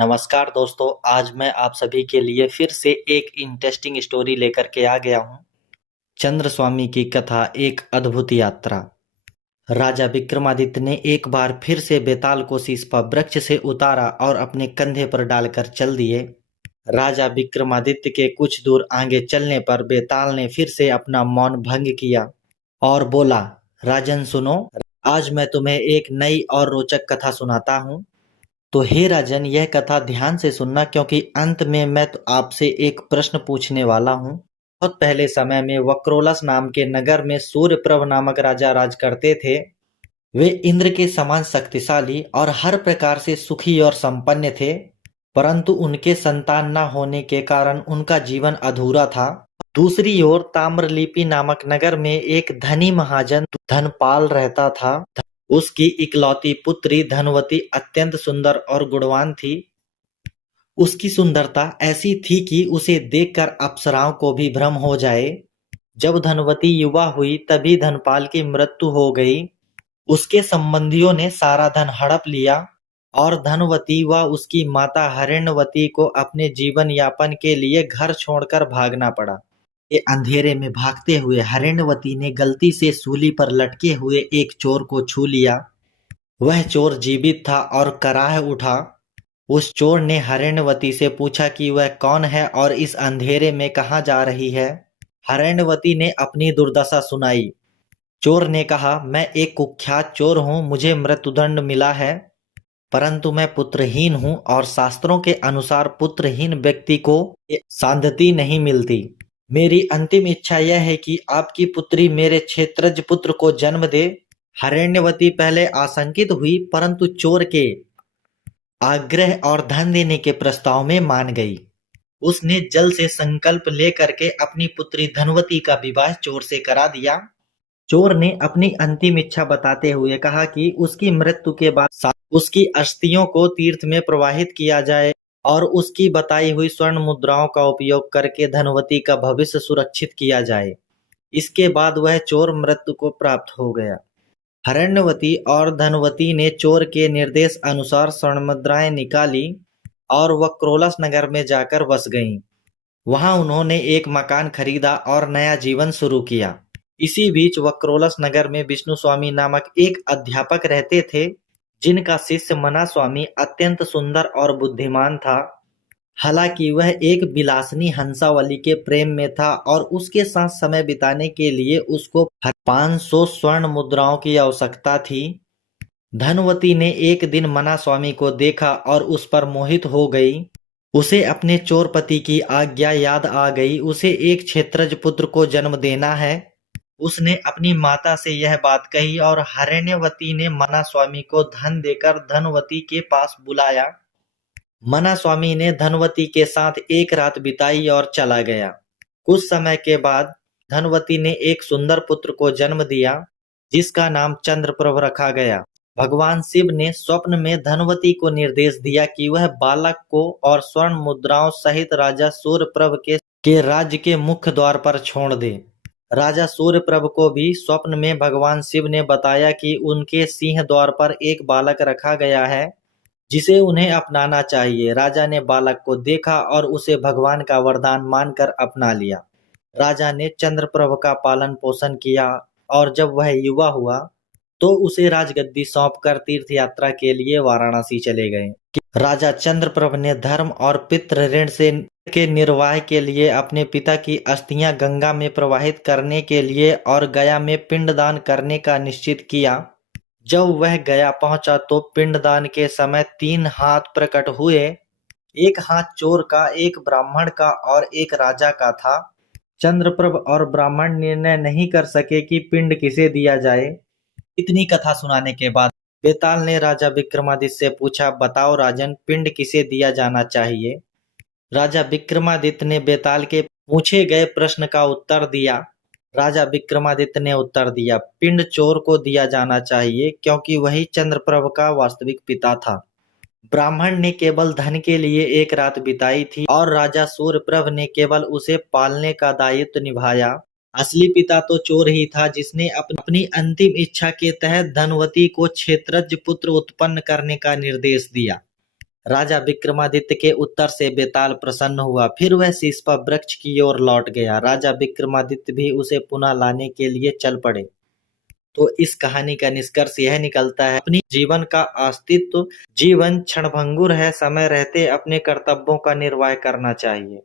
नमस्कार दोस्तों, आज मैं आप सभी के लिए फिर से एक इंटरेस्टिंग स्टोरी लेकर के आ गया हूँ। चंद्रस्वामी की कथा, एक अद्भुत यात्रा। राजा विक्रमादित्य ने एक बार फिर से बेताल को शीशपा वृक्ष से उतारा और अपने कंधे पर डालकर चल दिए। राजा विक्रमादित्य के कुछ दूर आगे चलने पर बेताल ने फिर से अपना मौन भंग किया और बोला, राजन सुनो, आज मैं तुम्हें एक नई और रोचक कथा सुनाता हूँ। तो हे राजन, यह कथा ध्यान से सुनना, क्योंकि अंत में मैं तो आपसे एक प्रश्न पूछने वाला हूँ। बहुत पहले समय में वक्रोलस नाम के नगर में सूर्यप्रभ नामक राजा राज करते थे। वे इंद्र के समान शक्तिशाली और हर प्रकार से सुखी और संपन्न थे, परंतु उनके संतान न होने के कारण उनका जीवन अधूरा था। दूसरी ओर ताम्रलिपि नामक नगर में एक धनी महाजन धनपाल रहता था। उसकी इकलौती पुत्री धनवती अत्यंत सुंदर और गुणवान थी। उसकी सुंदरता ऐसी थी कि उसे देखकर अप्सराओं को भी भ्रम हो जाए। जब धनवती युवा हुई तभी धनपाल की मृत्यु हो गई। उसके संबंधियों ने सारा धन हड़प लिया और धनवती व उसकी माता हिरण्यवती को अपने जीवन यापन के लिए घर छोड़कर भागना पड़ा। ये अंधेरे में भागते हुए हिरण्यवती ने गलती से सूली पर लटके हुए एक चोर को छू लिया। वह चोर जीवित था और कराह उठा। उस चोर ने हिरण्यवती से पूछा कि वह कौन है और इस अंधेरे में कहाँ जा रही है। हिरण्यवती ने अपनी दुर्दशा सुनाई। चोर ने कहा, मैं एक कुख्यात चोर हूँ, मुझे मृत्युदंड मिला है, परंतु मैं पुत्रहीन हूँ और शास्त्रों के अनुसार पुत्रहीन व्यक्ति को शांति नहीं मिलती। मेरी अंतिम इच्छा यह है कि आपकी पुत्री मेरे क्षेत्रज पुत्र को जन्म दे। हिरण्यवती पहले आशंकित हुई, परंतु चोर के आग्रह और धन देने के प्रस्ताव में मान गई। उसने जल्द से संकल्प लेकर के अपनी पुत्री धनवती का विवाह चोर से करा दिया। चोर ने अपनी अंतिम इच्छा बताते हुए कहा कि उसकी मृत्यु के बाद उसकी अस्थियों को तीर्थ में प्रवाहित किया जाए और उसकी बताई हुई स्वर्ण मुद्राओं का उपयोग करके धनवती का भविष्य सुरक्षित किया जाए। इसके बाद वह चोर मृत्यु को प्राप्त हो गया। हिरण्यवती और धनवती ने चोर के निर्देश अनुसार स्वर्ण मुद्राएं निकाली और वक्रोलस नगर में जाकर बस गईं। वहां उन्होंने एक मकान खरीदा और नया जीवन शुरू किया। इसी बीच वक्रोलस नगर में विष्णु स्वामी नामक एक अध्यापक रहते थे, जिनका शिष्य मना स्वामी अत्यंत सुंदर और बुद्धिमान था। हालांकि वह एक विलासिनी हंसावली के प्रेम में था और उसके साथ समय बिताने के लिए उसको 500 स्वर्ण मुद्राओं की आवश्यकता थी। धनवती ने एक दिन मना स्वामी को देखा और उस पर मोहित हो गई। उसे अपने चोर पति की आज्ञा याद आ गई। उसे एक क्षेत्रज पुत्र को जन्म देना है। उसने अपनी माता से यह बात कही और हिरण्यवती ने मना स्वामी को धन देकर धनवती के पास बुलाया। मना स्वामी ने धनवती के साथ एक रात बिताई और चला गया। कुछ समय के बाद धनवती ने एक सुंदर पुत्र को जन्म दिया, जिसका नाम चंद्रप्रभ रखा गया। भगवान शिव ने स्वप्न में धनवती को निर्देश दिया कि वह बालक को और स्वर्ण मुद्राओं सहित राजा सूर्यप्रभ के राज्य के मुख्य द्वार पर छोड़ दे। राजा सूर्यप्रभ को भी स्वप्न में भगवान शिव ने बताया कि उनके सिंह द्वार पर एक बालक रखा गया है, जिसे उन्हें अपनाना चाहिए। राजा ने बालक को देखा और उसे भगवान का वरदान मानकर अपना लिया। राजा ने चंद्रप्रभ का पालन पोषण किया और जब वह युवा हुआ तो उसे राजगद्दी सौंपकर तीर्थ यात्रा के लिए वाराणसी चले गए। राजा चंद्रप्रभ ने धर्म और पितृ ऋण से के निर्वाह के लिए अपने पिता की अस्थियां गंगा में प्रवाहित करने के लिए और गया में पिंडदान करने का निश्चित किया। जब वह गया पहुंचा तो पिंडदान के समय 3 हाथ प्रकट हुए। एक हाथ चोर का, एक ब्राह्मण का और एक राजा का था। चंद्रप्रभ और ब्राह्मण निर्णय नहीं कर सके कि पिंड किसे दिया जाए। इतनी कथा सुनाने के बाद बेताल ने राजा विक्रमादित्य से पूछा, बताओ राजन, पिंड किसे दिया जाना चाहिए। राजा विक्रमादित्य ने बेताल के पूछे गए प्रश्न का उत्तर दिया। राजा विक्रमादित्य ने उत्तर दिया, पिंड चोर को दिया जाना चाहिए, क्योंकि वही चंद्रप्रभ का वास्तविक पिता था। ब्राह्मण ने केवल धन के लिए एक रात बिताई थी और राजा सूर्यप्रभ ने केवल उसे पालने का दायित्व निभाया। असली पिता तो चोर ही था, जिसने अपनी अंतिम इच्छा के तहत धनवती को क्षेत्रज पुत्र उत्पन्न करने का निर्देश दिया। राजा विक्रमादित्य के उत्तर से बेताल प्रसन्न हुआ। फिर वह शीशपा वृक्ष की ओर लौट गया। राजा विक्रमादित्य भी उसे पुनः लाने के लिए चल पड़े। तो इस कहानी का निष्कर्ष यह निकलता है, अपनी जीवन का अस्तित्व, जीवन क्षणभंगुर है, समय रहते अपने कर्तव्यों का निर्वाह करना चाहिए।